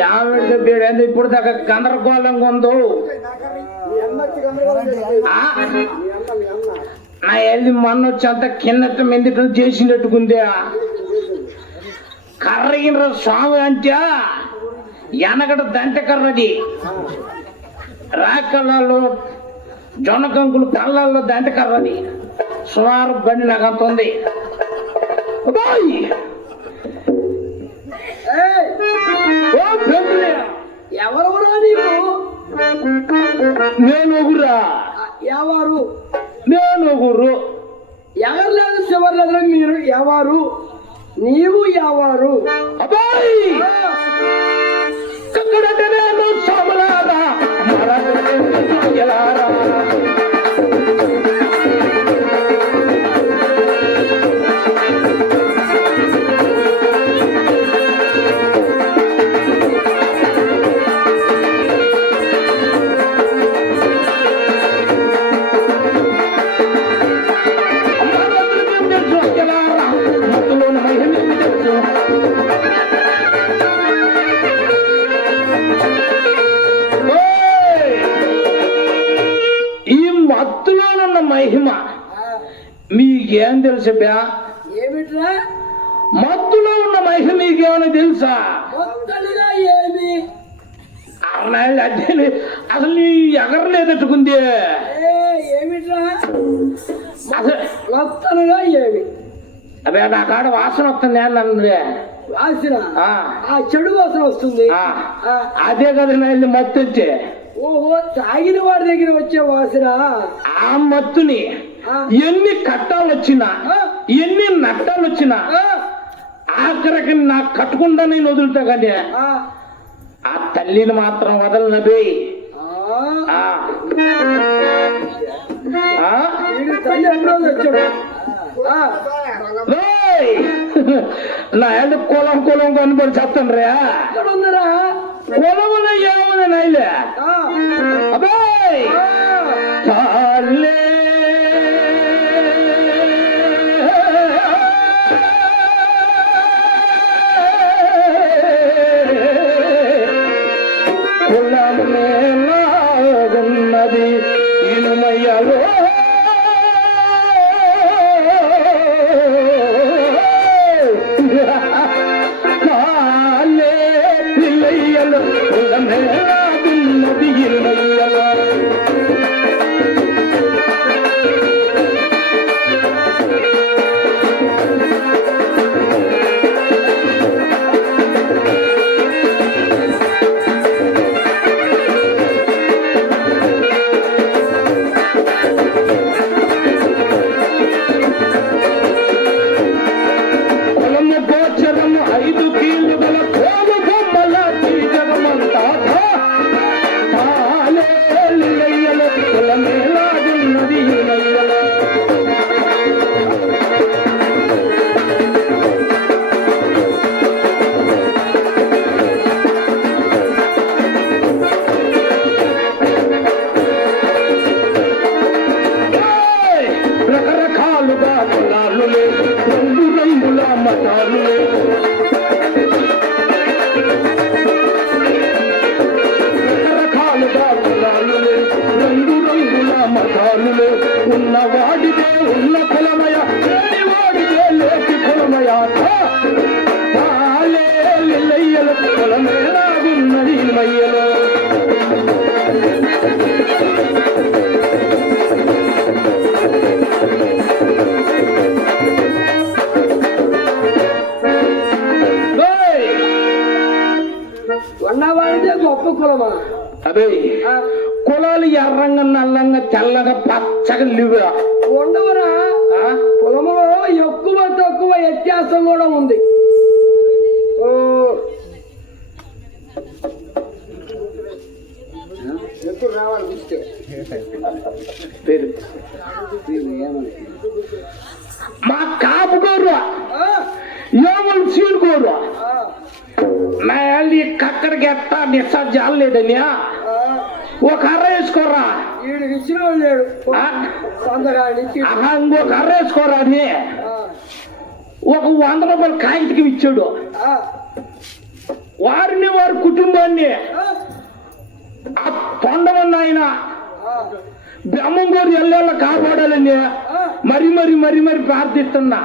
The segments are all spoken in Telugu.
యావిడ పేరు ఇప్పుడు దాకా గందరగోళంగా ఉందో నా వెళ్ళి మొన్న వచ్చి అంత కిందట మిందట చేసినట్టుకుందే కర్రగిన స్వామి అంటే ఎనగడ దంట కర్రది రాకళ్ళలో జొన్న కంకులు కళ్ళల్లో దంట కర్రది సుమారు బండి నాకు అంత ఉంది ఎవరెవరా నీవు? నేను ఒకరా ఎవరు? నేను ఒకరు ఎవరు లేదు చివరి లేదు మీరు ఎవరు? నీవు ఎవరు? అబ్బాయి కక్కడంటే నేను సోమరారా మరారా మహిమ మీకేం తెలుసు బ్యా? ఏమిట్రా మత్తులో ఉన్న మహిమ మీకేమైనా తెలుసా? ఏమి అసలు నీ ఎగరలేదట్టుకుంది. ఏమిట్రా అసలు మొత్తలుగా ఏమి? అదే నా కాడ వాసన వస్తుంది అన్నది. వాసన ఆ చెడు వాసన వస్తుంది. అదే కదా నా ఇల్లు మత్తు వచ్చే. ఓహో, తాగిన వాడి దగ్గర వచ్చే వాసన. ఆ మత్తుని ఎన్ని కట్టాలు వచ్చినా ఎన్ని నట్టాలు వచ్చినా ఆఖరికి నాకు కట్టకుండా నేను వదులుతా కదా ఆ తల్లిని మాత్రం వదలనబే. తల్లి ఎప్పుడో వచ్చాడు. నా ఏళ్ళు కులం కులం కనబడి చెప్తాను రా. ఉందరా కులంలో ఏమని నైలే అబ్బాయి చాలే కులమే నాగున్నది ఇనుమయ్యలో ఉన్నవాడిదే ఉన్న కులమయ వాడిదే లేకి కులమయ లిల్లయ్యల కులమేలాగున్నది మయ్యలో ఉన్నవాడిదే గొప్ప కులమా? అదే కులాలు ఎర్రంగా నల్లంగా తెల్లగా పచ్చగా లేవురా ఉండవరా? కులములో ఎక్కువ తక్కువ వ్యత్యాసం కూడా ఉంది. ఎప్పుడు రావాలి మా కాపు కోరు ఏమని సీన్ కోరు నా కక్కడికి ఎట్టా నిస్సా జాలేదని ఒక అర్ర వేసుకోరా ఇచ్చిన లేడు. ఇంకొక అర్ర వేసుకోరా అని ఒక 100 రూపాయలు కాగితకి ఇచ్చాడు. వారిని వారి కుటుంబాన్ని ఆ తొండమన్న ఆయన బ్రహ్మంగోరు ఎల్లెళ్ళ కాపాడాలని మరి మరి మరి మరి ప్రార్థిస్తున్నా.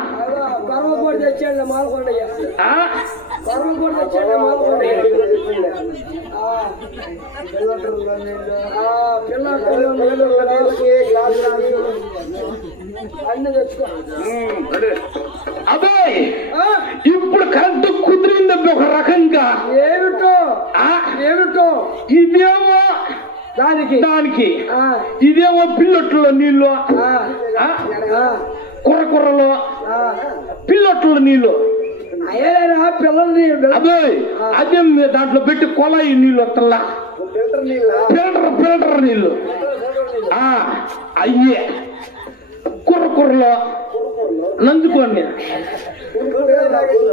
పరమకోటి తెచ్చాడు మాలకొండయ్య, ఆ? పరమకోటి తెచ్చాడు మాలకొండయ్య. అన్ని తెచ్చుకో. అబ్బాయి ఇప్పుడు కరెక్ట్ కుదిరింది ఒక రకంగా. ఏమిటో ఆ? ఏమిటో ఇదేమో దానికి దానికి ఇదేమో పిల్లొట్లో నీళ్ళు, కుర్రకుర్రలో పిల్లొట్లో నీళ్ళు. అయ్యారా పిల్లల్ని అబ్బాయి అదే దాంట్లో పెట్టి కొలాయి నీళ్ళు వస్తల్లా, ఫిల్టర్ నీళ్ళు అయ్యే కుర్రకుర్రలో నంచుకోండి.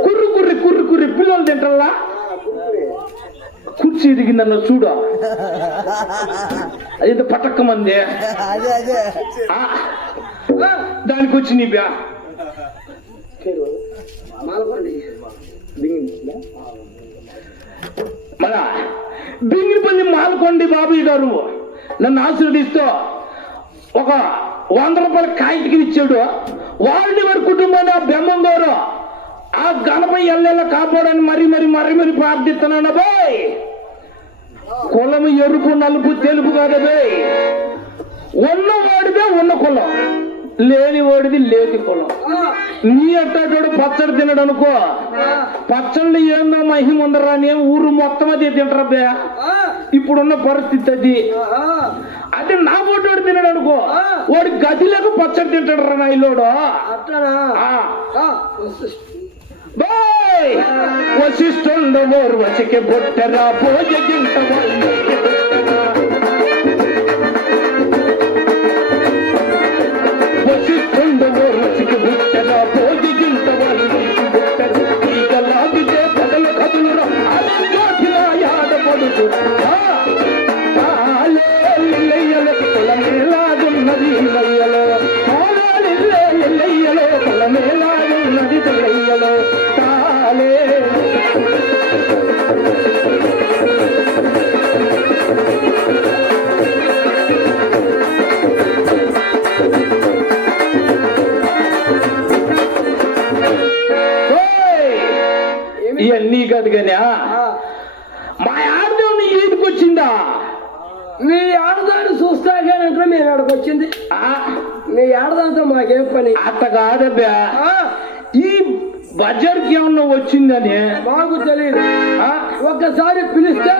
కుర్రి పిల్లలు తింటల్లా. కుర్చీ ఇరిగిందన్న చూడ, అది పటక్క మంది దానికి వచ్చి నీ బ్యా మన బింగిపల్లి మాలకొండి బాబు గారు నన్ను ఆశీర్వదిస్తూ ఒక 100 రూపాయల కాగితకి ఇచ్చాడు. వారిని వారి కుటుంబాన్ని ఆ బెమ్మం గారు ఆ గణపై ఎల్లెళ్ళ కాపాడని మరి మరి మరి మరి ప్రార్థిస్తున్నాను. బాయ్ కులము ఎరుపు నలుపు తెలుపు కాదు బాయ్. ఉన్నవాడిదే ఉన్న కులం, లేని వాడిది లేని కులం. నీ అట్టాడు పచ్చడి తినడు అనుకో, పచ్చళ్ళు ఏందో మహిమ ఉందరా అని ఊరు మొత్తం అదే తింటారా బే. ఇప్పుడున్న పరిస్థితి అది. అదే నా పోటోడు తినడు అనుకో, వాడు గదిలోకి పచ్చడి తింటాడు రా నాయలోడు. వశిష్ఠుండ ఓర్వశికి బొట్టరా భోజగింట వశిష్ఠుండ ఓర్వశికి బుట్టరా భోజగింట ఈగలాగితే పదలు కదులురా ఆడపడుతు కులమేలాగున్నది లయ్యలో, లయ్యలో కులమేలాగున్నది లయ్యలో తాలే. ఇవన్నీ కాదు కానీ మా ఆడదేవుని ఈదికి వచ్చిందా? మీ ఆడదాన్ని చూస్తాగానంటే మేము ఆడకు వచ్చింది. మీ ఆడదాంతో మాకేం పని? అత్త కాదబ్బా, ఈ బజార్కి ఏమన్నా వచ్చిందని మాకు తెలియదు. ఒక్కసారి పిలిస్తే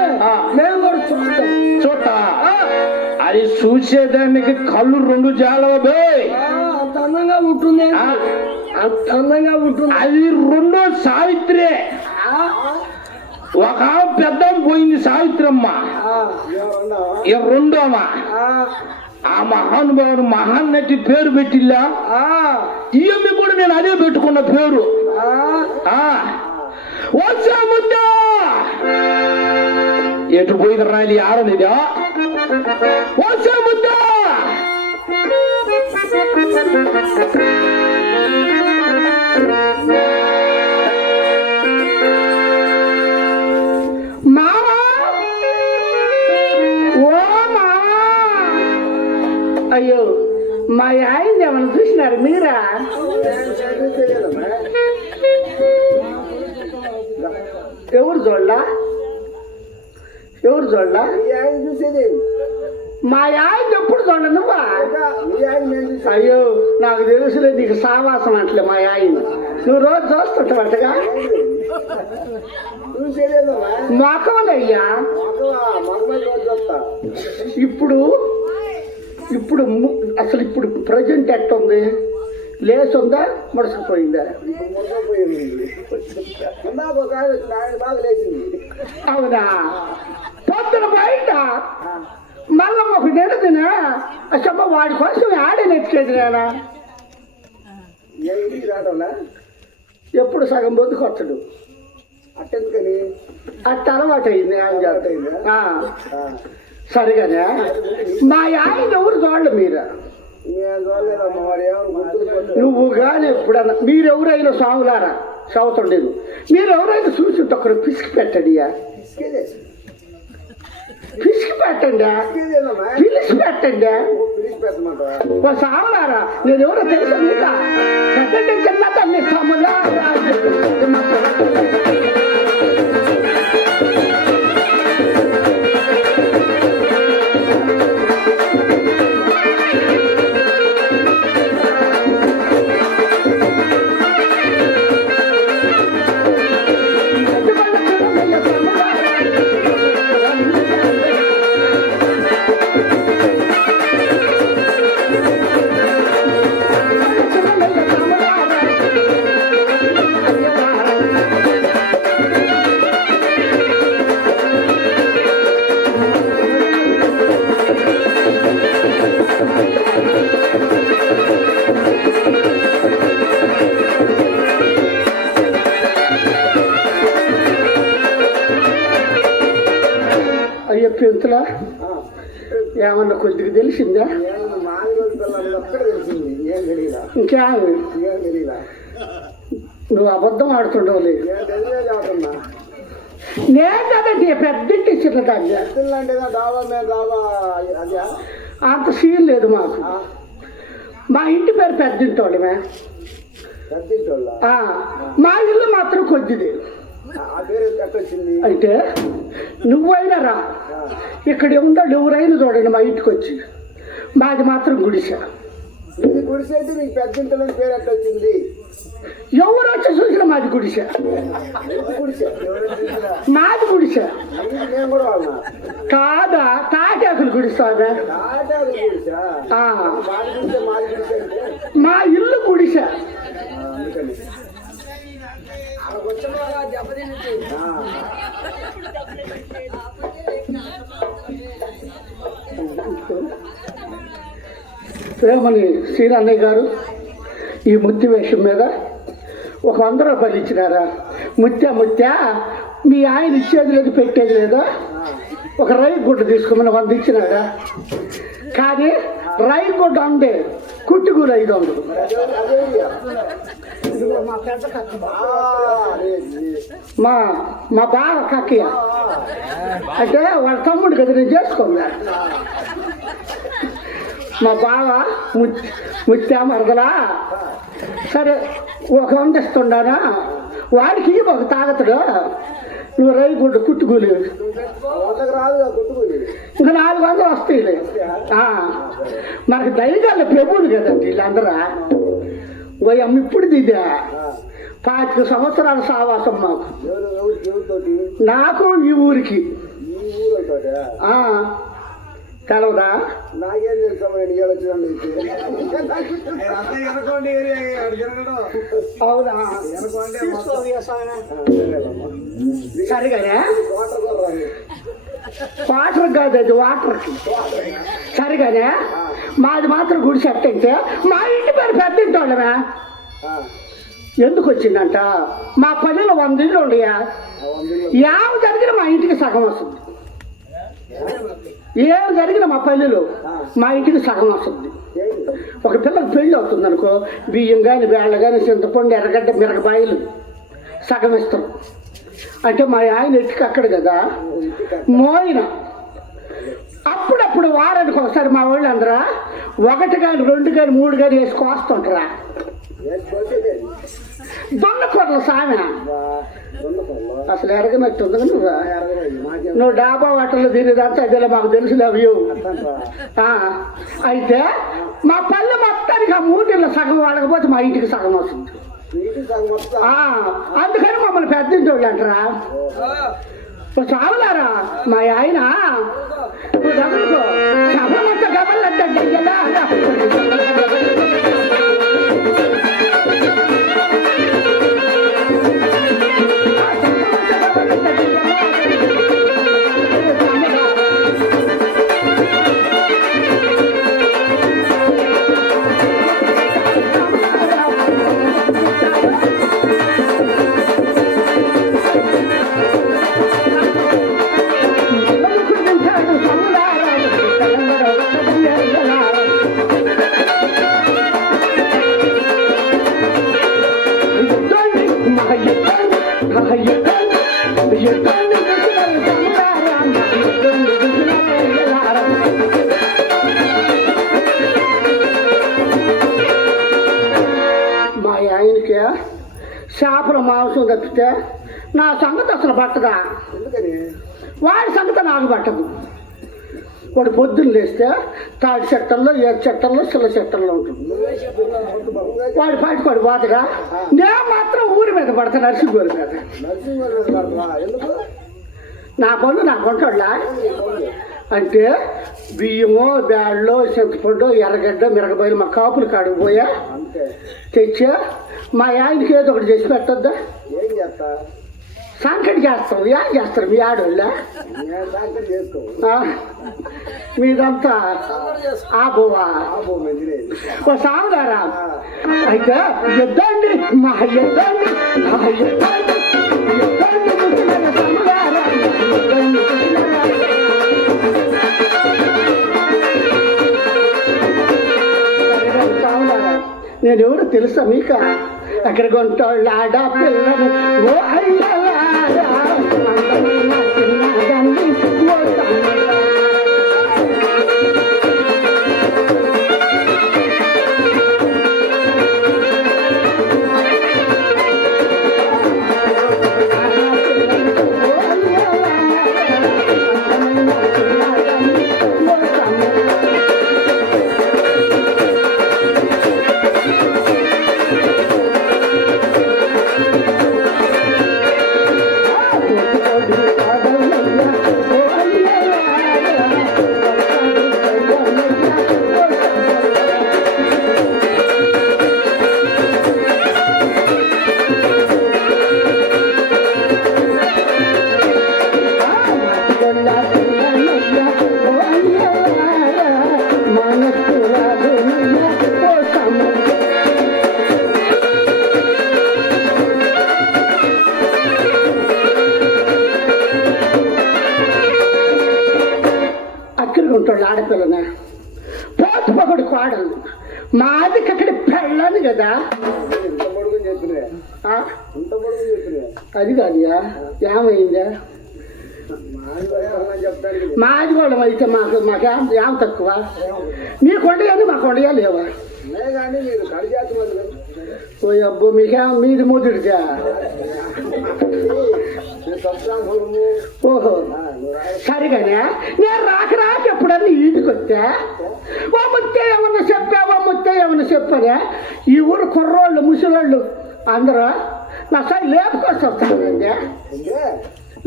మేము కూడా చూస్తాం. చూట అది చూసేదానికి కళ్ళు 2 జాలవే. అంత అందంగా ఉంటుంది, అంత అందంగా ఉంటుంది. అది 2వ సావిత్రి. ఒక పెద్ద పోయింది సావిత్రమ్మ, 2వ ఆ మహానుభావుడు మహాన్నటి పేరు పెట్టిల్లా. ఈమె కూడా నేను అదే పెట్టుకున్న పేరు. వచ్చాముద్దా ఎటు పోయింది రాలి ఆడనిదా? వచ్చాముద్దా మామా, ఓ మామా. అయ్యో మా ఆయన ఏమన్నా చూసినారు మీరా? ఎవరు చూడలా? ఎవరు చూడలా? మా ఆయన ఎప్పుడు చూడ నువ్వా? అయ్యో నాకు తెలుసులే, నీకు సావాసం అంటలే మా ఆయన. నువ్వు రోజు చూస్తుంటావటగా. మొక్కవలయ్యా. ఇప్పుడు ఇప్పుడు అసలు ఇప్పుడు ప్రజెంట్ ఎట్టుంది? లేచుందా ముడుచుకుపోయిందా? అవునా? పొద్దున బయట మళ్ళా ఒక నెడుతున్నా అసమ్మ వాడి కోసం ఆడనెచ్చేది నేనా? ఎప్పుడు సగం బొద్దుకొస్తాడు అట్టెందుకని అట్ట అలవాటు అయింది. సరిగానే మా ఆయన ఎవరు చూడలే మీరు? నువ్వు కానీ ఎప్పుడన్నా మీరెవరైనా స్వాములారా? చదువుతుండేది. మీరు ఎవరైనా చూసి ఒకరు పిసికి పెట్టండి, పిసికి పెట్టండి, పిలిచి పెట్టండి. ఓ సావలారా, నేను ఎవరో తెలుసా మీకు? పెద్ద చిన్న తల్లి తమ్ముళ్ళ పెంతులా ఏమన్నా కొద్దిగా తెలిసిందా? ఇంకేమి నువ్వు అబద్ధం ఆడుతుండవులే. నేను కదండి పెద్దంటి ఇచ్చిన దాన్ని, అంత సీన్ లేదు మాకు. మా ఇంటి పేరు పెద్దింటోళ్ళమే, మా ఇల్లు మాత్రం కొద్దిది. అయితే నువ్వైనా రా, ఇక్కడ ఉందో ఎవరైనా చూడండి మా ఇంటికి వచ్చి. మాది మాత్రం గుడిసె. గుడిసె అయితే నీకు పెద్దింట్లో పేరు ఎట్లా వచ్చింది? ఎవరు వచ్చి చూసినా మాది గుడిసె. మాది గుడిసె కాదా? తాటాకులు గుడిసాగా. మా ఇల్లు గుడిసె. ప్రేమని శ్రీరన్నయ్య గారు ఈ ముత్తి వేషం మీద ఒక 100 రూపాయలు ఇచ్చినారా? ముత్యా మీ ఆయన ఇచ్చేది లేదు పెట్టేది లేదా? ఒక రైలు గుడ్డ తీసుకోమని 100 ఇచ్చినారా? కానీ రైలు గుడ్డ అందే కుట్టుకూరు 500. మా బావ కక్కయ్య అంటే వాళ్ళ తమ్ముడు కదా, నేను చేసుకున్నా. మా బావ ముత్యా మరదలా సరే ఒక 100 ఇస్తుండానా, వాడికి ఒక తాగతుడు. నువ్వు రైలు గుడ్డ కుట్టుకూలి ఇంకా 400 వస్తాయిలే. మనకి దయగాల ప్రభువులు కదండి వీళ్ళందరూ. అమ్మ ఇప్పుడు దిద్దా 25 సంవత్సరాల సావాసం మాకు, నాకు ఈ ఊరికి. తెలవదా? నాకేం తెలుసా? అవునా? సరిగానే వాటర్ కాదు, అది వాటర్కి. సరిగానే మాది మాత్రం గుడి సెట్ అయితే మా ఇంటి పేరు పెద్దింటోళ్ళమే. ఎందుకు వచ్చిందంట? మా పల్లెలో 100 ఇళ్ళు ఉండయా, ఏమి జరిగిన మా ఇంటికి సగం వస్తుంది. ఏం జరిగిన మా పల్లెలో మా ఇంటికి సగం వస్తుంది. ఒక పిల్లకి పెళ్ళి అవుతుంది అనుకో, బియ్యం కానీ బేళ్ళ కానీ చింతపండు ఎర్రగడ్డ మిరగబాయలు సగం ఇస్తాం. అంటే మా ఆయన ఎట్టుకు అక్కడ కదా మోయిన. అప్పుడప్పుడు వారానికి ఒకసారి మా వాళ్ళు అందరూ 1 కానీ 2 కానీ 3 కానీ వేసి కోస్తుంటారా. దొన్నకొరల సామె అసలు ఎరగనట్టుంది. నువ్వు డాబా వాటర్లో తినేదంతా అదేలా మాకు తెలుసులే అవి. అయితే మా పల్లె మొత్తానికి ఆ 3 ఇళ్ళ సగం వాడకపోతే మా ఇంటికి సగం వస్తుంది. అందుకని మమ్మల్ని పెద్దింటోళ్ళు అంటారా. చావులారా మా ఆయన గమనికో సభమంతా గమనంటే కదా. చేపల మాంసం తప్పితే నా సంగతి అసలు పట్టదా. ఎందుకని? వాడి సంగతి నాకు పట్టదు. వాడు పొద్దున్న లేస్తే తాడి చెట్టల్లో, ఏ చెట్టల్లో, చిల్ల చెట్టల్లో ఉంటుంది. వాడి పాటికి వాడు పోతగా, నేను మాత్రం ఊరి మీద పడతా, నర్సింగోరి మీద. ఎందుకు? నా పనులు నాకు కొంటాడులా. అంటే బియ్యమో, బ్యాళ్ళో, చింతపండు, ఎర్రగడ్డ, మిరగబయలు మా కాపులు కాడికి పోయా తెచ్చా. మా ఆయనకి ఏదో ఒకటి చేసి పెట్టొద్దా? ఏం చేస్తా? సంకటి చేస్తాం. ఏం చేస్తారు మీ ఆడోళ్ళ? మీదంతా ఆబోవా ఓ సాగుదారా. అయితే యుద్ధాన్ని మా యుద్ధాన్ని నేను ఎవరు తెలుసా మీకు? అక్కడ కొంటాళ్ళు ఆడ పిల్లని ఓ అయ్యాడా ఉంటాడు ఆడపిల్లన పోతు పగుడు కోడలు మాది అక్కడ పెళ్ళని కదా. అది కాదుయా, ఏమైందా? మాది కూడా అయితే మాకేం తక్కువ. మీ కొండయాలు మా కొండయా లేవా? ఓ అబ్బో మీది ముదురుగా. ఓహో సరిగానే నేను రాక ఎప్పుడన్నా ఈదికి వస్తే ఓ ముత్తే ఏమన్నా చెప్పానే. ఈ ఊరు కుర్రోళ్ళు, ముసలోళ్ళు అందరూ నా సై లేపుకొచ్చి వస్తానండి.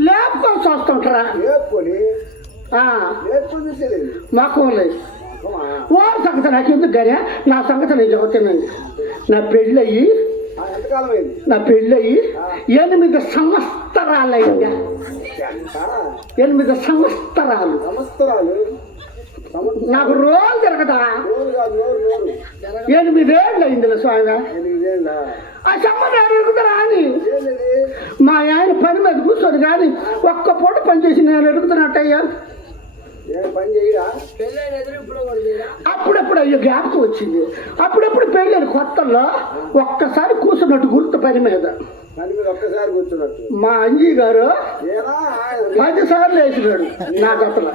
లేపుకొని వస్తుంటారా? మాకు లేదు. ఓ సంగతి నాకు ఎందుకు కానీ నా సంగతి నేను చెబుతానండి. నా పెళ్ళయి 8 సంవత్సరాలయ్యా. 8 సంవత్సరాలు నాకు రోజు తిరగదా. 8 ఏళ్ళు అయిందిలే స్వామి. ఆ సంబంధం ఎరుగుతారా అని మా ఆయన పని మీద కూర్చొని కానీ ఒక్క పూట పనిచేసి నేను ఎరుగుతున్నట్టయ్యా. అప్పుడప్పుడు అయ్యో జ్ఞాపకం వచ్చింది. అప్పుడప్పుడు పెళ్ళాను కొత్తల్లో ఒక్కసారి కూర్చున్నట్టు గుర్తు పని మీద. మా అంజీ గారు 10 సార్లు వేసినాడు నా గతలో.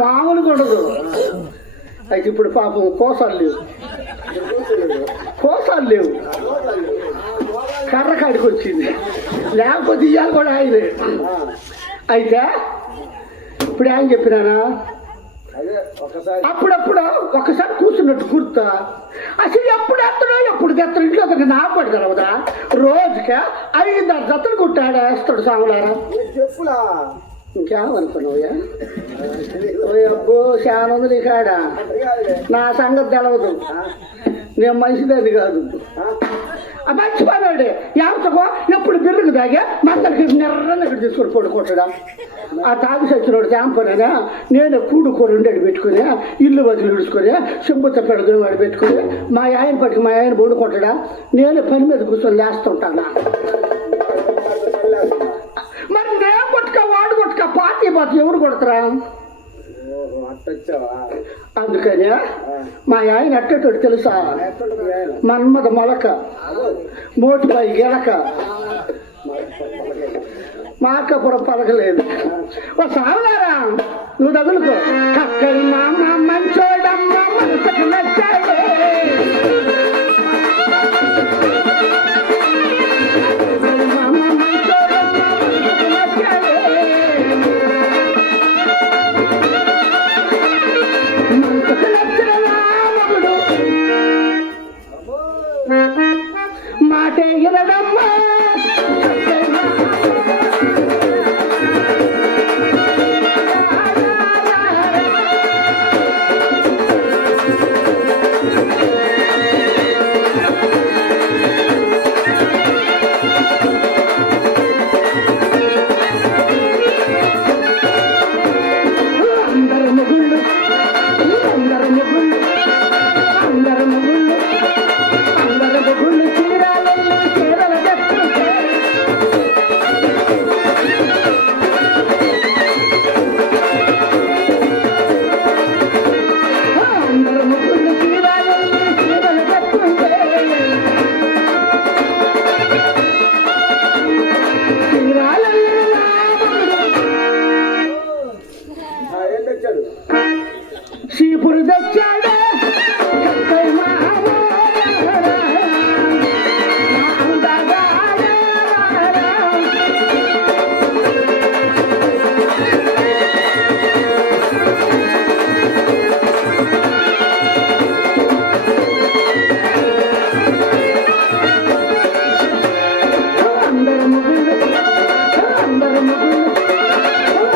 మామూలుగా ఉండదు. అయితే ఇప్పుడు పాపం కోసాలు లేవు. కర్ర కాడికి వచ్చింది, లేకపోతే ఇయ్యాలి కూడా ఆయనే. అయితే ఇప్పుడు ఏం చెప్పినానా, అప్పుడప్పుడు ఒకసారి కూర్చున్నట్టు గుర్తు. అసలు ఎప్పుడు ఎత్తడో ఎప్పుడు తెత్తడు ఇంట్లో అతనికి నాపడి తెలవదా? రోజుకే 5-6 జతలు కుట్టాడు వేస్తాడు సాములారా. ఇంకేమనుకున్నావుయా? అబ్బో చాలా ఉంది నీ కాడ. నా సంగతి తెలవదు, నేను మంచిదని కాదు. మంచి పనాడే ఎంతకో ఎప్పుడు బిర్రుకు తాగా మందరికి నెర్రని ఇక్కడ తీసుకొని పడుకుంటాడా. ఆ తాగి సచ్చినోడు తేంపనేనా నేను కూడుకొని ఉండేది పెట్టుకుని ఇల్లు వదిలి విడుచుకొని చెంబుత పెడదు వాడు పెట్టుకుని మా ఆయన పట్టుకు మా ఆయన పడుకుంటాడా. నేను పని మీద కూర్చొని లేస్తుంటానా. మరి నేను కొట్టుక వాడు కొట్టుక పాతి ఎవరు కొడతారా? అందుకని మా ఆయన అట్టేటోడు తెలుసా? మన్మద మొలక, మోటిపై గెలక, మార్కపురం పలకలేదు. ఓ సావులారా నువ్వు తగులుకో. కక్కడి మామ మంచోడమ్మ మనసుకు నచ్చాడే. మనసుకు నచ్చిన నా మగుడు మాటే ఇరడమ్మా అందరు మొగుళ్ళు అందరు మొగుళ్ళు అందరు మొగుళ్ళు అందరు మొగుళ్ళు చీరాలెల్లి చీరల చెప్తుంటే అందరు మొగుళ్ళు చీరాలెల్లి చీరల చెప్తుంటే చీరాలెల్లి నా మగుడు ఏం తెచ్చాడు? చీపురు తెచ్చాడు కక్కై మామో అందరు ముగ్గులు అందరు ముగ్గులు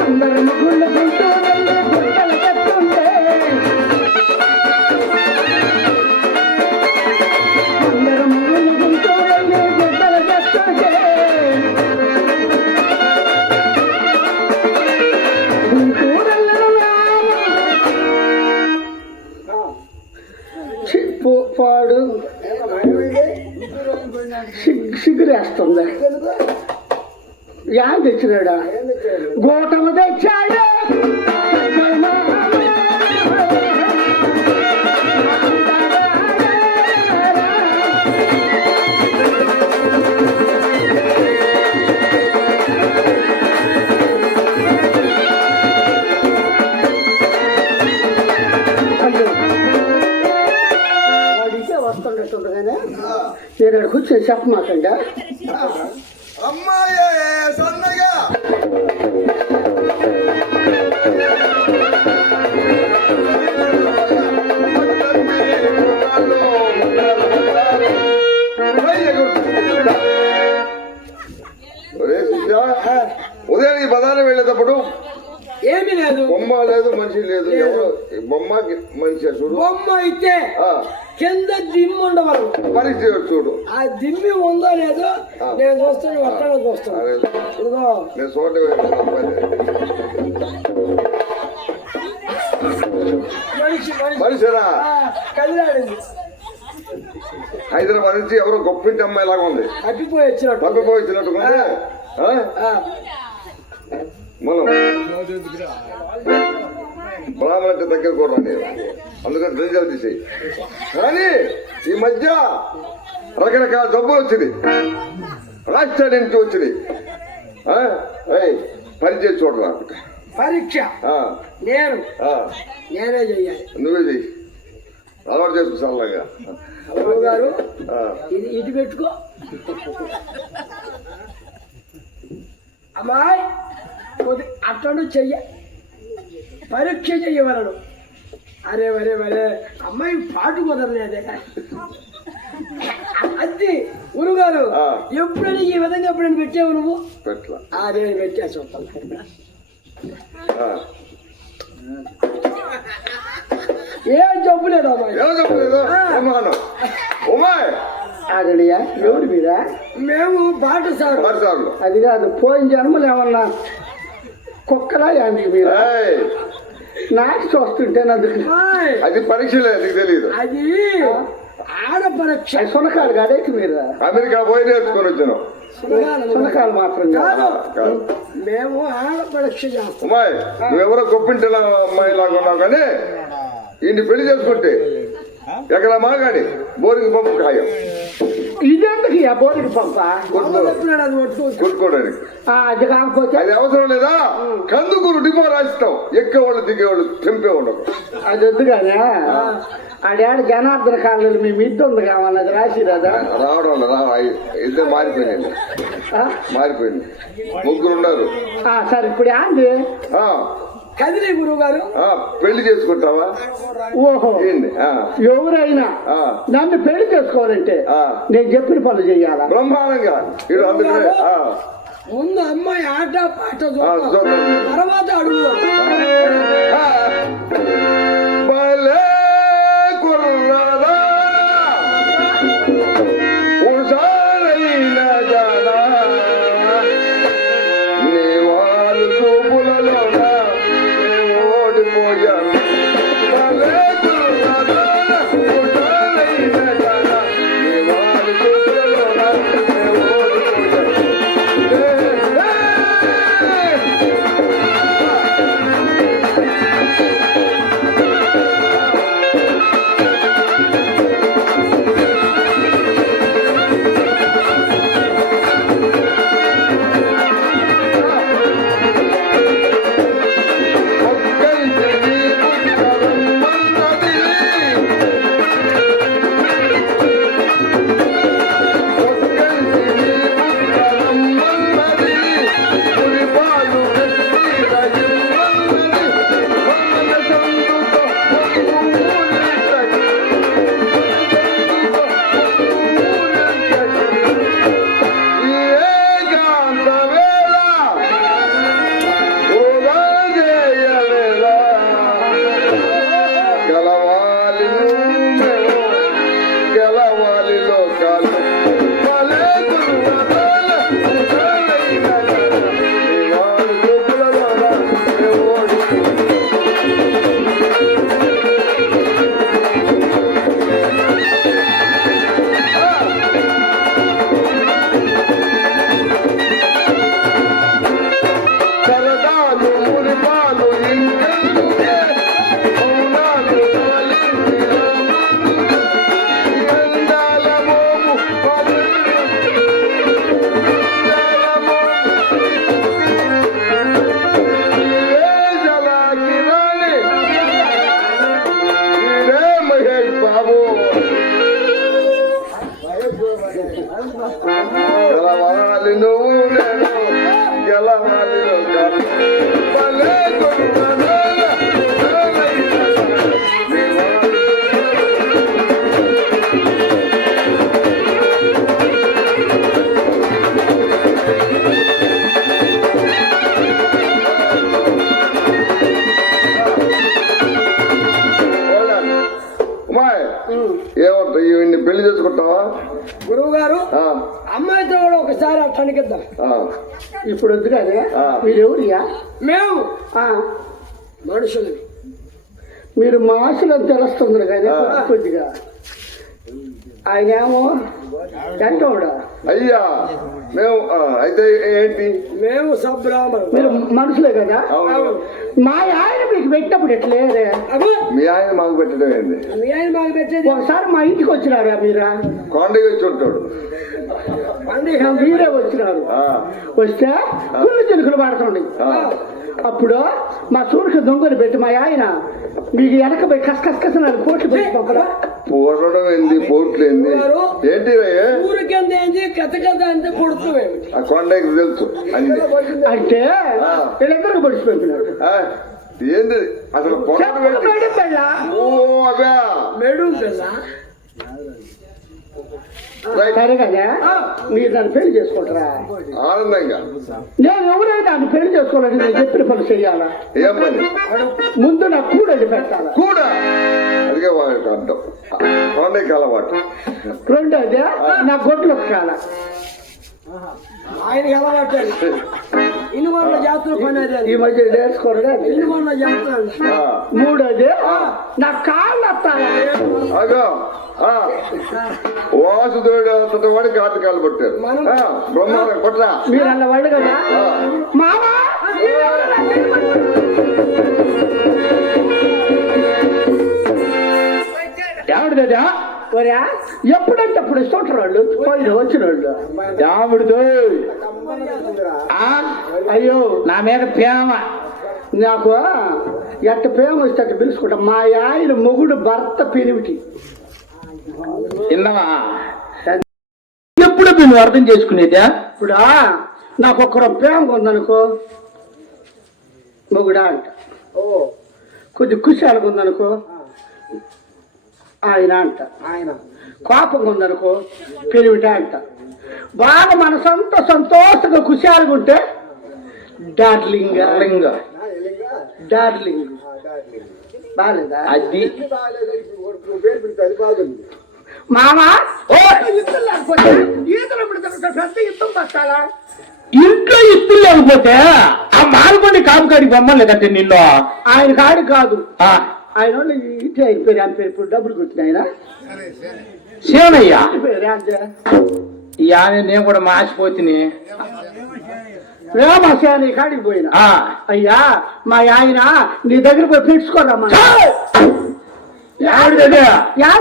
అందరు ముగ్గులు గుంటూరు గుంటలు చెప్తుంటే అందరు ముగ్గులు గుంటూరు గుంటలు చెప్తుంటే చిప్పు పాడు ఏమన్నా ఏమైంది? ఇంటి రోజులు పోయినాడు. సిగ్గురేస్తుంది ఎందుకు? యా తెచ్చినాడా ఏం తెచ్చాడు? గోటము తెచ్చాడు వాడికే వస్తుండగానే నేను కూర్చొని చెప్పమాకండి అమ్మాయే సన్నగా ఉదయానికి బజారు వెళ్ళేటప్పుడు ఏమీ లేదు. బొమ్మ లేదు మనిషి లేదు ఎవరు బొమ్మ మనిషి చూడు బొమ్మ అయితే కింద దిమ్మి ఉండవరు. మనిషి చూడు ఆ దిమ్మి ఉందో లేదో నేను చూస్తాను, వర్తగా చూస్తాను. అదే. ఇదిగో నేను చూడటం మనిషి మనిషి మనిషిరా కదిలాడింది, హైదరాబాద్ నుంచి ఎవరో గొప్పింటి అమ్మాయి లాగా ఉంది అప్పిపోయి వచ్చినట్టు. పంపిపోయి వచ్చినట్టు ఉంది మనం బ్రాహ్మణ దగ్గర కూడా నేను అందుకని రిజల్ట్ తీసేయి. కానీ ఈ మధ్య రకరకాల జబ్బులు వచ్చింది, రాష్ట్రాల నుంచి వచ్చింది. పనిచేసి చూడరా పరీక్ష నేనే చెయ్యాలి. నువ్వే చెయ్యి, అలవాటు చేసుకు సరళంగా. బాబు గారు ఇది ఇటు పెట్టుకో. అమ్మాయి కొద్ది అట్టడు చెయ్య, పరీక్ష చెయ్యవలను. అరే వరే వరే అమ్మాయి పాటు కుదరలేదే. అది గురుగారు ఎప్పుడైనా ఈ విధంగా ఎప్పుడైనా పెట్టావు నువ్వు? పెట్ల అదే పెట్టా చూస్తాను. ఏం జబ్బు లేదు అమ్మాయి. ఏమో చెప్పలేదు ఉమాయ్ ఆగడియా ఎవరు మీరా? మేము బాట సార్. పరిసరాలు అది కాదు, పోయిన జన్మలు ఏమన్నా కుక్కలా యాంది మీరు? నాకు చూస్తుంటే అందుకు హాయ్. అది పరీక్షలే, నీకు తెలియదు. అది ఆడ పరీక్ష. సునకాలు కాడేకి మీరు అమెరికా పోయి నేర్చుకొని వచ్చాను. సునకాలు మాత్రం కాదు. కాదు, మేము ఆడ పరీక్ష చేస్తాం. ఉమాయ్ నువ్వెవరో గొప్పింటిన అమ్మాయి లాగా ఉన్నావు, కానీ ఈయన్ని పెళ్లి చేసుకుంటే ఎక్కడ మాగాడి బోరింగ్ పంపు ఖాయం. ఇదెందుకు ఆ బోరికి పంప? చెప్పినాడు అది ఒట్టు. కొట్టుకోవడానికి అది కాకపోతే అది అవసరం లేదా? కందుకూరు డిపో రాస్తాం, ఎక్కేవాళ్ళు దిగేవాళ్ళు తెంపే ఉండదు. అది వద్దు కానీ ఆడాడ జనార్దన కాళ్ళు మీ మిద్దు ఉంది కావాలన్నది రాసిరాదా? రావడం ఇద్దరు మారిపోయింది, మారిపోయింది. ముగ్గురు ఉన్నారు. సరే ఇప్పుడు యాంది కదిలే గురువు గారు. పెళ్లి చేసుకుంటావా? ఓహో, ఏంది? ఎవరైనా నన్ను పెళ్లి చేసుకోవాలంటే నేను చెప్పిన పనులు చెయ్యాలా? బ్రహ్మాండంగా ఇడు అందుకనే ముందు అమ్మాయి ఆట పాట చూద్దాం. తర్వాత అడుగు. భలే కుర్రదా ఉషారైన జనా నీ వారు చూపులలోన మేము ఓడిపోయాం. భలే కుర్రదా ఉషారైన జనా నీ వారు చూపులలోన మేము ఓడిపోయాం. గెలవాలి నువ్వు నేను గెలవాలి ఏమంటా ఇవన్నీ పెళ్లి చేసుకుంటావా? గురువు గారు అమ్మాయితో కూడా ఒకసారి అట్టనికిద్దాం. ఇప్పుడు వద్దు కదా, మీరు ఎవరియా? మేము మనుషులు. మీరు మనుషులని తెలుస్తుంది కదా కొద్దిగా. ఆయన ఏమో ఎంతోడా? అయ్యా మేము అయితే ఏంటి? మేము సబ్రాహ్మణులు. మీరు మనుషులే కదా. మా ఆయన మీకు పెట్టినప్పుడు ఎట్లేదే? మీ ఆయన మాకు పెట్టడం ఏంటి? మీ ఆయన మాకు పెట్టేది. ఒకసారి మా ఇంటికి వచ్చినారా మీరా? కొండకి వచ్చి ఉంటాడు. మీరే వచ్చినారు. వస్తే కుళ్ళు చిలుకలు పడుతుంది. అప్పుడు మా సూరికి దొంగలు పెట్టి మా ఆయన మీకు వెనక పోయి కసకసకసనాలు పోట్లు పెట్టి పంపరా? పోడడం ఏంది, పోట్లు ఏంది, ఏంటి ఊరికెంత ఏంది, కథ కథ అంతే కొడుతుంది. ఆ కొండకి తెలుసు అంటే వీళ్ళందరూ పొడిచి పంపినాడు. ఏంది అసలు మేడం పిల్ల సరే కదా, మీరు దాన్ని పెళ్లి చేసుకుంటారా? ఆనందంగా. నేను ఎవరైనా దాన్ని పెళ్లి చేసుకోవాలని నేను చెప్పిన పని చెయ్యాలా? ఏం పని? ముందు నాకు కూడలి పెట్టాలా? కూడా అదిగే వాళ్ళకి అర్థం. కొండకి అలవాటు. రెండోది నా గొడ్లకు కాల. ఆయనకి ఎలా పట్టాలి? ఇనుగొండ జాతర పని ఈ మధ్య నేర్చుకోరా? ఇనుగొండ జాతర. మూడోది నా కాళ్ళు వస్తాను. అగో వాసుదేవుడు వాడికి కాటకాలు పట్టారు. బ్రహ్మాండ కొట్రా. మీరు అన్న వాళ్ళు కదా మావా. ఎవడిదా? ఎప్పుడంటే అప్పుడు ఇష్టం వాళ్ళు పోయిన వచ్చిన వాళ్ళు. ఎవడిదో? అయ్యో నా మీద ప్రేమ. నాకు ఎట్ట ప్రేమ వస్తే అట్ట పిలుచుకుంటా. మా ఆయన మొగుడు భర్త పెనిమిటి. విన్నావా? ఎప్పుడు నువ్వు అర్థం చేసుకునేదా? ఇప్పుడు నాకు ఒక్కరు ప్రేమ ఉందనుకో మొగుడా అంట. ఓ కొద్ది కుశాలుగా ఉందనుకో ఆయన అంట, ఆయన కోపంగా ఉందనుకో పెరివిట అంట. బాగా మనసంతా సంతోషంగా కుశాలుగా ఉంటే డార్లింగ్ లింగ డార్లింగ్ బాగాలేదా? అది బాగాలేదు, ఇప్పుడు పేరు పెడితే అది బాగుంది. మామా ఓ ఇద్దరు లేకపోతే ఈతలు పెద్ద యుద్ధం పట్టాలా? ఇంట్లో ఇస్తులు లేకపోతే ఆ మాల్కొండి కాపుకాడికి బొమ్మలేదంటే నిన్ను ఆయన కాడు కాదు, ఆ, ఆయన వాళ్ళు ఇటే అయిపోయారు. ఆయన పేరు ఇప్పుడు డబ్బులు కొట్టిన ఆయన శివనయ్య పేరు అంతే. నేను కూడా మాసిపోతుంది. వేమశాని కాడికి పోయినా, ఆ, అయ్యా మా ఆయన నీ దగ్గర పోయి పెట్టుకోదమ్మా.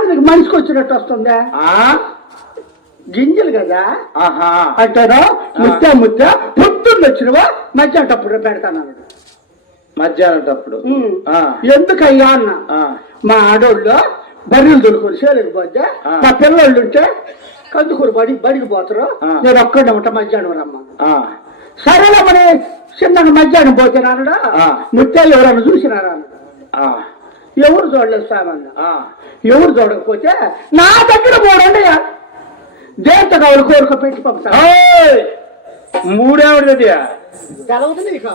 నీకు మనిషికి వచ్చినట్టు వస్తుందా? గింజలు కదా ఆహా, అంటాడు. ముత్త పొద్దున్న వచ్చినవా మధ్యాహ్నప్పుడు పెడతాను. మధ్యాహ్నటప్పుడు ఎందుకయ్యా అన్న, మా ఆడోళ్ళు బర్రెలు దొరుకుని సేలకు పోతే మా పిల్లలు ఉంటే కందుకూరు బడికి పోతారు. నేను ఒక్కడే ఉంటా మధ్యాహ్నం రమ్మ. సరేలే మరి చిన్నగా మధ్యాహ్నం పోతే రానడా ముత్యాలు ఎవరన్నా చూసినారా అన్నాడు. ఎవరు చూడలేదు సామన్న. ఎవరు చూడకపోతే నా దగ్గర పోడండి దేంత కావాలి కోరిక పెట్టి పంపుతా. మూడేవాడు తెలవదు నీకు.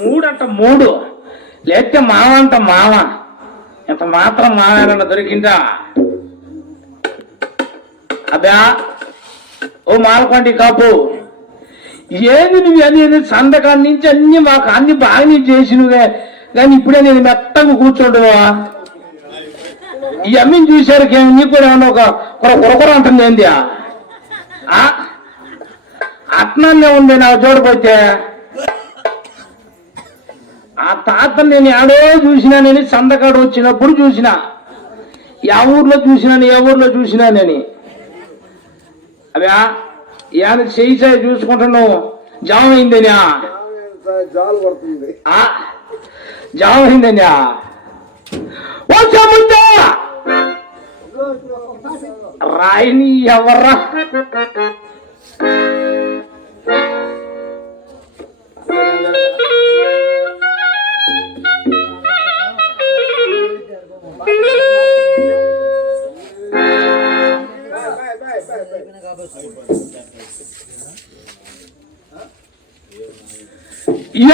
మూడంట మూడు లేకపోతే మామ అంట మామ. ఎంత మాత్రం మామేనన్నా దొరికిందా? అబ్బా ఓ మాలకొండి కాపు, ఏది నువ్వు అనేది సంతకాన్ని నుంచి అన్ని మాకు అన్ని బాగానే చేసినవే, కానీ ఇప్పుడే నేను మెత్తగా కూర్చోండువా. ఈ అమ్మిని చూసారికి నీకు కూడా ఏమన్నా ఒక కొరకొర ఉంటుంది ఏంది? అట్నాన్నే ఉంది నాకు చూడపోతే. ఆ తాతను నేను ఏడో చూసినా, నేను సందకాడు వచ్చినప్పుడు చూసిన, ఏ ఊర్లో చూసినా నేను. అవ్యా ఏమైనా చేయి చూసుకుంటున్నావు జామైందనా? జాలు పడుతుంది. జామైందనా? రాయిని ఎవర్రా?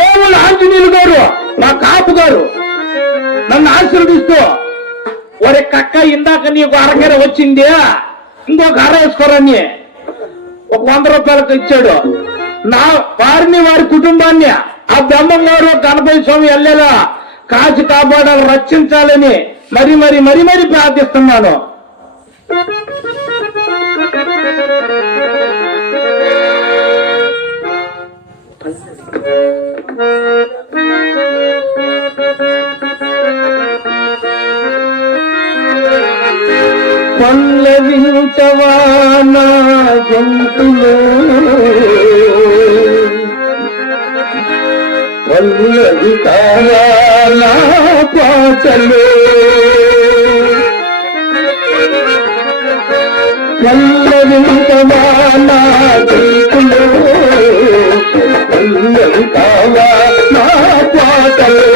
ఏములు ఆంజనేయులు గారు, మా కాపు గారు నన్ను ఆశీర్వదిస్తూ, ఒరే కక్క ఇందాక నీకు అరగర వచ్చింది, ఇంకొక అర వేసుకోరని ఒక 100 రూపాయలకు ఇచ్చాడు. నా వారిని వారి కుటుంబాన్ని ఆ బ్రహ్మం గారు గణపతి స్వామి ఎల్లెలా కాచి కాపాడాలి, రక్షించాలని మరి మరి మరి మరి ప్రార్థిస్తున్నాను. పల్లవించవా నా గొంతులో, పల్లవి కావా నా పాటలో, పల్లవించవా నా గొంతులో, పల్లవి కావా నా పాటలో.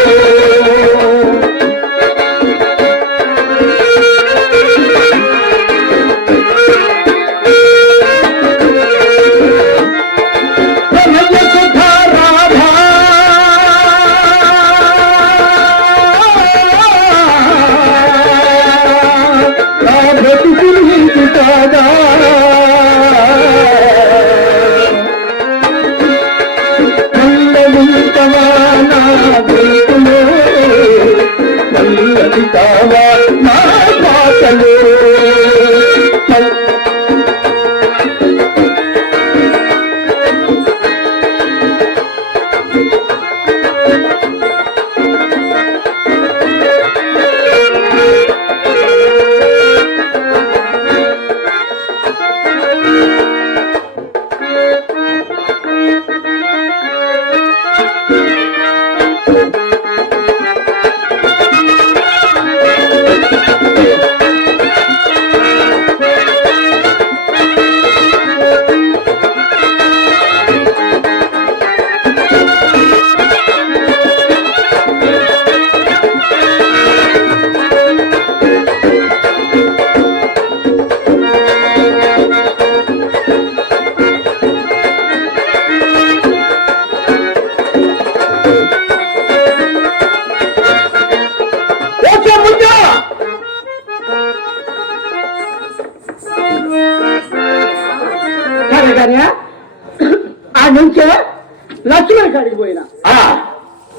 పోయినా ఆ,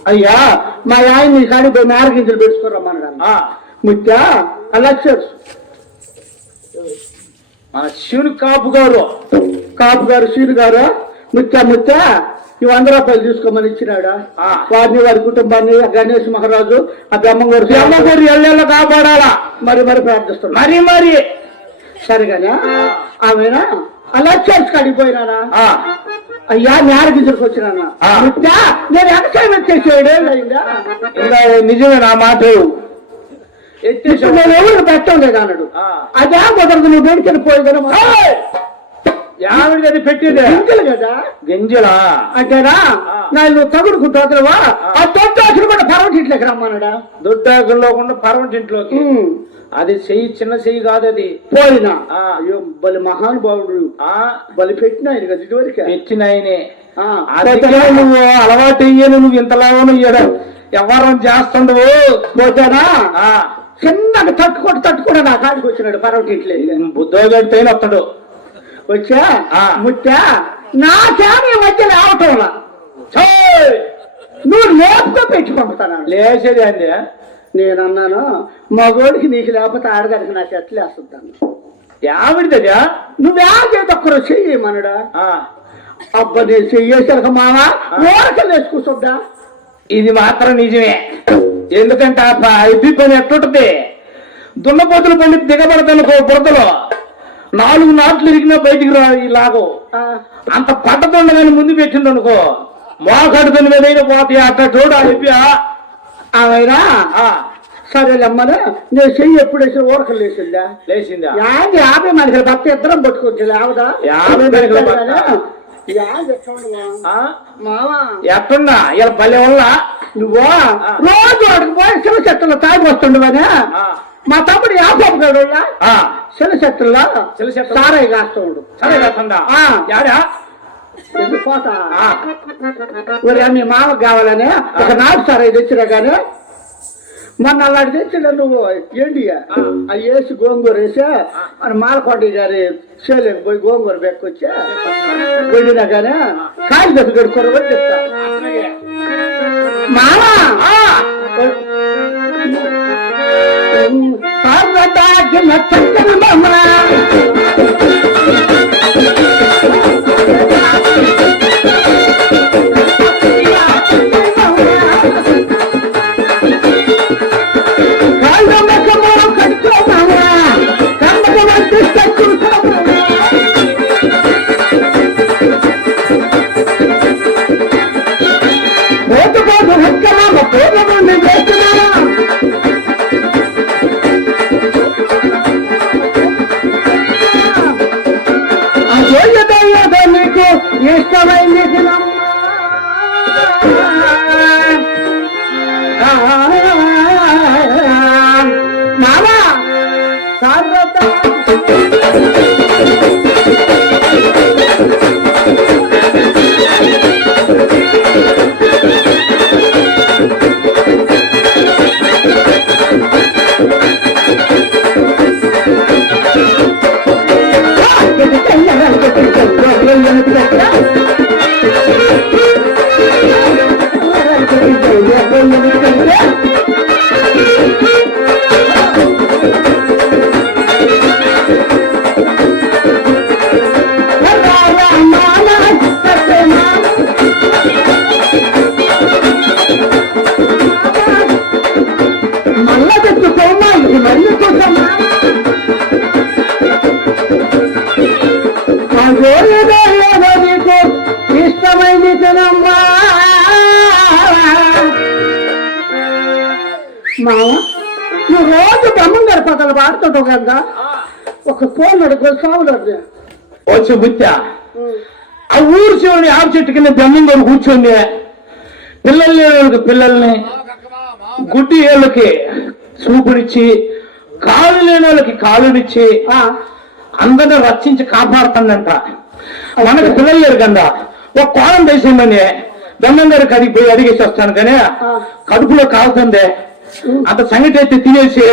అయ్యా మా ఆయన నీ కాడికి పోయి నారగింజలు పెట్టుకోరమ్మన్నాడు ఆ. ముత్యా అలా వచ్చారు మన శివుని కాపు గారు కాపు గారు సీను గారు ముత్యా ఈ 100 రూపాయలు తీసుకోమని ఇచ్చినాడా ఆ. వారిని వారి కుటుంబాన్ని ఆ గణేష్ మహారాజు ఆ బ్రహ్మంగారు బ్రహ్మగారు ఎల్లెళ్ళ కాపాడాలా మరి ప్రార్థిస్తున్నాడు మరి సరిగానే ఆమెనా అలా చర్చ్ కాడికి పోయినానా ఆ, అయ్యా నారగింజలకు వచ్చినానా ఆ. ముత్యా నేను ఎంతసేపు చేసి 7 ఏళ్ళు అయిందా ఇంకా నిజమే నా మాట ఇప్పుడు నేను ఎవరు పెట్టడం లేదు అన్నాడు ఆ. అదే కుదరదు నువ్వు వేడికని పోయేదని యావిడిది అది పెట్టేదే గింజలు కదా గింజలా అంటేనా ఆ. నేను తగుడుకుంటావా ఆ తొట్టాసులు కూడా పర్వటింట్లోకి రమ్మన్నాడా దొడ్డాకుల్లో కూడా పర్వంటి ఇంట్లోకి అది చెయ్యి చిన్న చెయ్యి కాదు అది పోయినా ఆ. అయ్యో బలి మహానుభావుడు ఆ బలి పెట్టిన ఆయన కదా ఇదివరకే పెట్టినాయనే ఆ. అందుకే నువ్వు అలవాటు అయ్యాను నువ్వు ఇంతలాగా వ్యవహారం చేస్తుండవు పోతానా ఆ, చిన్నగా తట్టుకుంటూ నా కాడికి వచ్చినాడు పర్వటింట్లో బుద్ధోగడితేనే వస్తాడు వచ్చా ఆ. ముట్టా నా చేమ ఈ మధ్య లేవటంలా నువ్వు లేపుతో పెట్టి పంపుతాను లేచేది అండి నేను అన్నాను మగోడికి నీకు లేకపోతే ఆడగారికి నాకు ఎట్లా వేస్తుంటాను యావిడిదా నువ్వేం చేతి ఒక్కరు చెయ్యమనడా అబ్బా నేను చెయ్యేసరికి మావా ఓరకలు వేసి కూర్చోద్దా ఇది మాత్రం నిజమే ఎందుకంటే ఇది పని ఎట్లుంటది దున్నపోతులు పండి దిగబడదనుకో బురదలో 4 నాట్లు ఇరిగినా బయటికి రా ఈ లాగం అంత పట్టదొండగాని ముందు పెట్టిండు అనుకో మోకడుతున్న మీద పోతే అట్ట చూడు అయిపోయా ఆమెనా సరేలేమ్మను నేను చెయ్యి ఎప్పుడు వేసిన ఓరకలు వేసిందా లేచిందా 50 మనుషులు భర్త ఇద్దరం పట్టుకోవచ్చు లేవదా 50 మనుషుల భర్త. మావా ఎట్టున్నా ఇలా పల్లె వల్ల నువ్వు రోజు వాడికి పోయి శివ చెట్టులో తాగి వస్తుండవనే మా తమ్ముడు యాపగాడు శివ చెట్టులో సారాయి కాస్తుండు సరే కాకుండా ఆ. యాడా ఎందుకు పోతా మరి మీ మామకు కావాలని ఒక నాటు సారాయి తెచ్చినా కానీ మొన్న అలాంటి తెచ్చినా నువ్వు ఏంటి అవి వేసి గోంగూర వేసా మన మాలకొండ గారి చేలేకి పోయి గోంగూర బెక్కొచ్చా వెళ్ళినా కానీ కాయలు దెబ్బ కడుక్కోరు చెప్తా మామా నీకు ఇష్టమైంది మామా సార్వత మళ్ళా తెచ్చుకోమా ఇది మళ్ళీ కోసమా నీకు ఇష్టమైంది తినమ్మా మామ నువ్వు రోజు బ్రహ్మంగారి పదాలు పాడుతుంటావు కదా ఒక ఫోన్ అడుగు సాగులు వచ్చి బుత్త ఆ ఊరు చివరి ఆపు చెట్టు కింద బ్రహ్మంగారు కూర్చోండి పిల్లలు లేని వాళ్ళకి పిల్లల్ని గుడ్డి ఏళ్ళకి చూపునిచ్చి కాలు లేని వాళ్ళకి కాలునిచ్చి అందరిని రక్షించి కాపాడుతుందంట మనకి పిల్లలు లేరు కదా ఒక కోణం వేసిందని బ్రహ్మంగారి కడిగి పోయి అడిగేసి వస్తాను కానీ కడుపులో కాలుతుంది అంత సంగతి అయితే తినేసి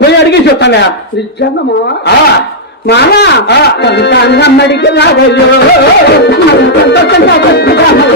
పోయి అడిగేసి వస్తానే నిజంగా మావా మామా ఆ. కొంత అన్నమ్మడికి రావయ్యో సంతోషంగా బతుకుతాము.